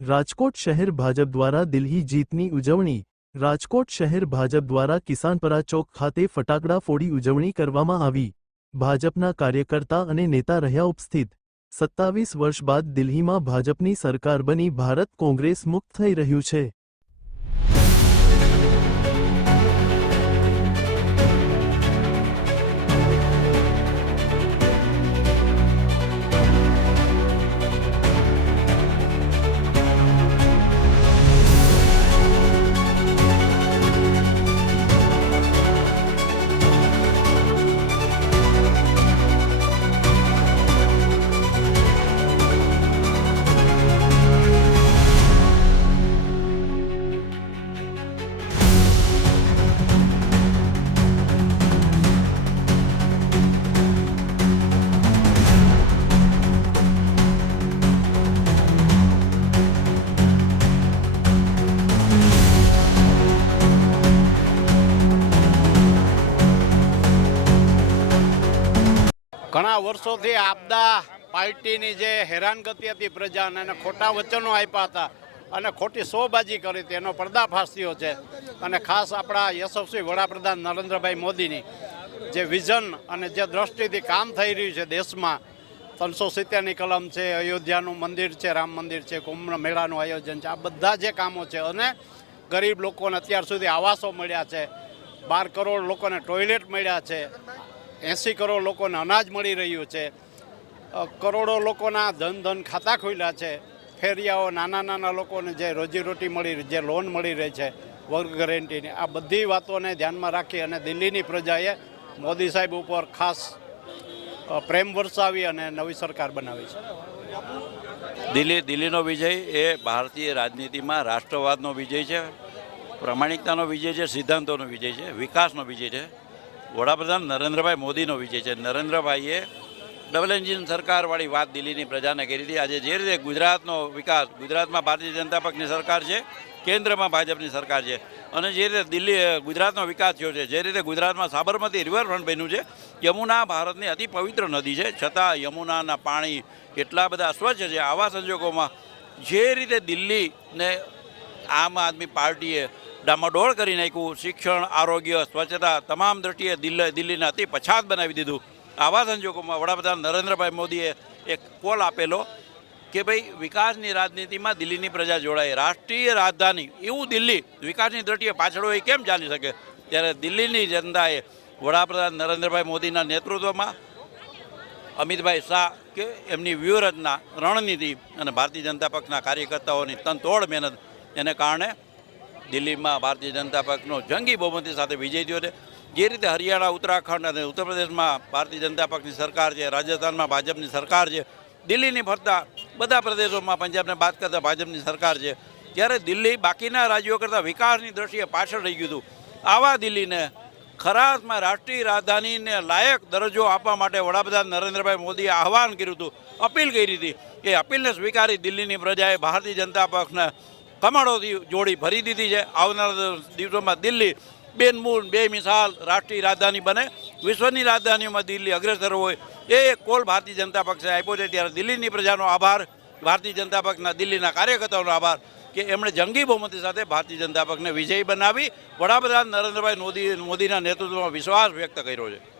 રાજકોટ શહેર ભાજપ દ્વારા દિલ્હી જીતની ઉજવણી। રાજકોટ શહેર ભાજપ દ્વારા કિસાનપરા ચોક ખાતે ફટાકડા ફોડી ઉજવણી કરવામાં આવી। ભાજપના કાર્યકર્તા અને નેતા રહ્યા ઉપસ્થિત। 27 વર્ષ બાદ દિલ્હીમાં ભાજપની સરકાર બની ભારત કોંગ્રેસ મુક્ત થઈ રહ્યું છે। ઘણા વર્ષોથી આપદા પાર્ટીની જે હેરાનગતિ હતી પ્રજાને અને ખોટા વચનો આપ્યા હતા અને ખોટી શોબાજી કરી હતી એનો પર્દાફાશ થયો છે। અને ખાસ આપણા યશસ્વી વડાપ્રધાન નરેન્દ્રભાઈ મોદીની જે વિઝન અને જે દ્રષ્ટિથી કામ થઈ રહ્યું છે દેશમાં, 370ની કલમ છે, અયોધ્યાનું મંદિર છે, રામ મંદિર છે, કુંભ મેળાનું આયોજન છે, આ બધા જે કામો છે અને ગરીબ લોકોને અત્યાર સુધી આવાસો મળ્યા છે, 12 કરોડ લોકોને ટોયલેટ મળ્યા છે, 80 કરોડ લોકોને અનાજ મળી રહ્યું છે, કરોડો લોકોના ધન ખાતા ખોલ્યા છે, ફેરિયાઓ નાના લોકોને જે રોજીરોટી મળી, જે લોન મળી રહી છે, વર્ક ગેરંટીની, આ બધી વાતોને ધ્યાનમાં રાખી અને દિલ્હીની પ્રજાએ મોદી સાહેબ ઉપર ખાસ પ્રેમ વરસાવી અને નવી સરકાર બનાવી છે। દિલ્હીનો વિજય એ ભારતીય રાજનીતિમાં રાષ્ટ્રવાદનો વિજય છે, પ્રામાણિકતાનો વિજય છે, સિદ્ધાંતોનો વિજય છે, વિકાસનો વિજય છે, વડાપ્રધાન નરેન્દ્રભાઈ મોદીનો વિજય છે। નરેન્દ્રભાઈએ ડબલ એન્જિન સરકારવાળી વાત દિલ્હીની પ્રજાને કરી હતી। આજે જે રીતે ગુજરાતનો વિકાસ, ગુજરાતમાં ભારતીય જનતા પક્ષની સરકાર છે, કેન્દ્રમાં ભાજપની સરકાર છે, અને જે રીતે ગુજરાતનો વિકાસ થયો છે, જે રીતે ગુજરાતમાં સાબરમતી રિવરફ્રન્ટ બન્યું છે, યમુના ભારતની અતિ પવિત્ર નદી છે, છતાં યમુનાના પાણી એટલા બધા સ્વચ્છ છે। આવા સંજોગોમાં જે રીતે દિલ્હીને આમ આદમી પાર્ટીએ ડામાડોળ કરી નાખ્યું, શિક્ષણ, આરોગ્ય, સ્વચ્છતા તમામ દ્રષ્ટિએ દિલ્હીને અતિ પછાત બનાવી દીધું, આવા સંજોગોમાં વડાપ્રધાન નરેન્દ્રભાઈ મોદીએ એક કોલ આપેલો કે ભાઈ વિકાસની રાજનીતિમાં દિલ્હીની પ્રજા જોડાય, રાષ્ટ્રીય રાજધાની એવું દિલ્હી વિકાસની દ્રષ્ટિએ પાછળ હોય કેમ ચાલી શકે? ત્યારે દિલ્હીની જનતાએ વડાપ્રધાન નરેન્દ્રભાઈ મોદીના નેતૃત્વમાં અમિતભાઈ શાહ કે એમની વ્યૂહરચના, રણનીતિ અને ભારતીય જનતા પક્ષના કાર્યકર્તાઓની તનતોડ મહેનત એને કારણે દિલ્હીમાં ભારતીય જનતા પક્ષનો જંગી બહુમતી સાથે વિજય થયો છે। જે રીતે હરિયાણા, ઉત્તરાખંડ અને ઉત્તર પ્રદેશમાં ભારતીય જનતા પક્ષની સરકાર છે, રાજસ્થાનમાં ભાજપની સરકાર છે, દિલ્હીની ફરતા બધા પ્રદેશોમાં પંજાબને બાદ કરતા ભાજપની સરકાર છે, ત્યારે દિલ્હી બાકીના રાજ્યો કરતાં વિકાસની દ્રષ્ટિએ પાછળ રહી ગયું હતું। આવા દિલ્હીને ખરા અર્થમાં રાષ્ટ્રીય રાજધાનીને લાયક દરજ્જો આપવા માટે વડાપ્રધાન નરેન્દ્રભાઈ મોદીએ આહવાન કર્યું હતું, અપીલ કરી હતી। એ અપીલને સ્વીકારી દિલ્હીની પ્રજાએ ભારતીય જનતા પક્ષને કમળોથી જોડી ભરી દીધી છે। આવનારા દિવસોમાં દિલ્હી બેનમૂન, બેમિસાલ રાષ્ટ્રીય રાજધાની બને, વિશ્વની રાજધાનીઓમાં દિલ્હી અગ્રેસર હોય, એ કોલ ભારતીય જનતા પક્ષે આપ્યો છે। ત્યારે દિલ્હીની પ્રજાનો આભાર, ભારતીય જનતા પક્ષના દિલ્હીના કાર્યકર્તાઓનો આભાર કે એમણે જંગી બહુમતી સાથે ભારતીય જનતા પક્ષને વિજયી બનાવી વડાપ્રધાન નરેન્દ્રભાઈ મોદીના નેતૃત્વમાં વિશ્વાસ વ્યક્ત કર્યો છે।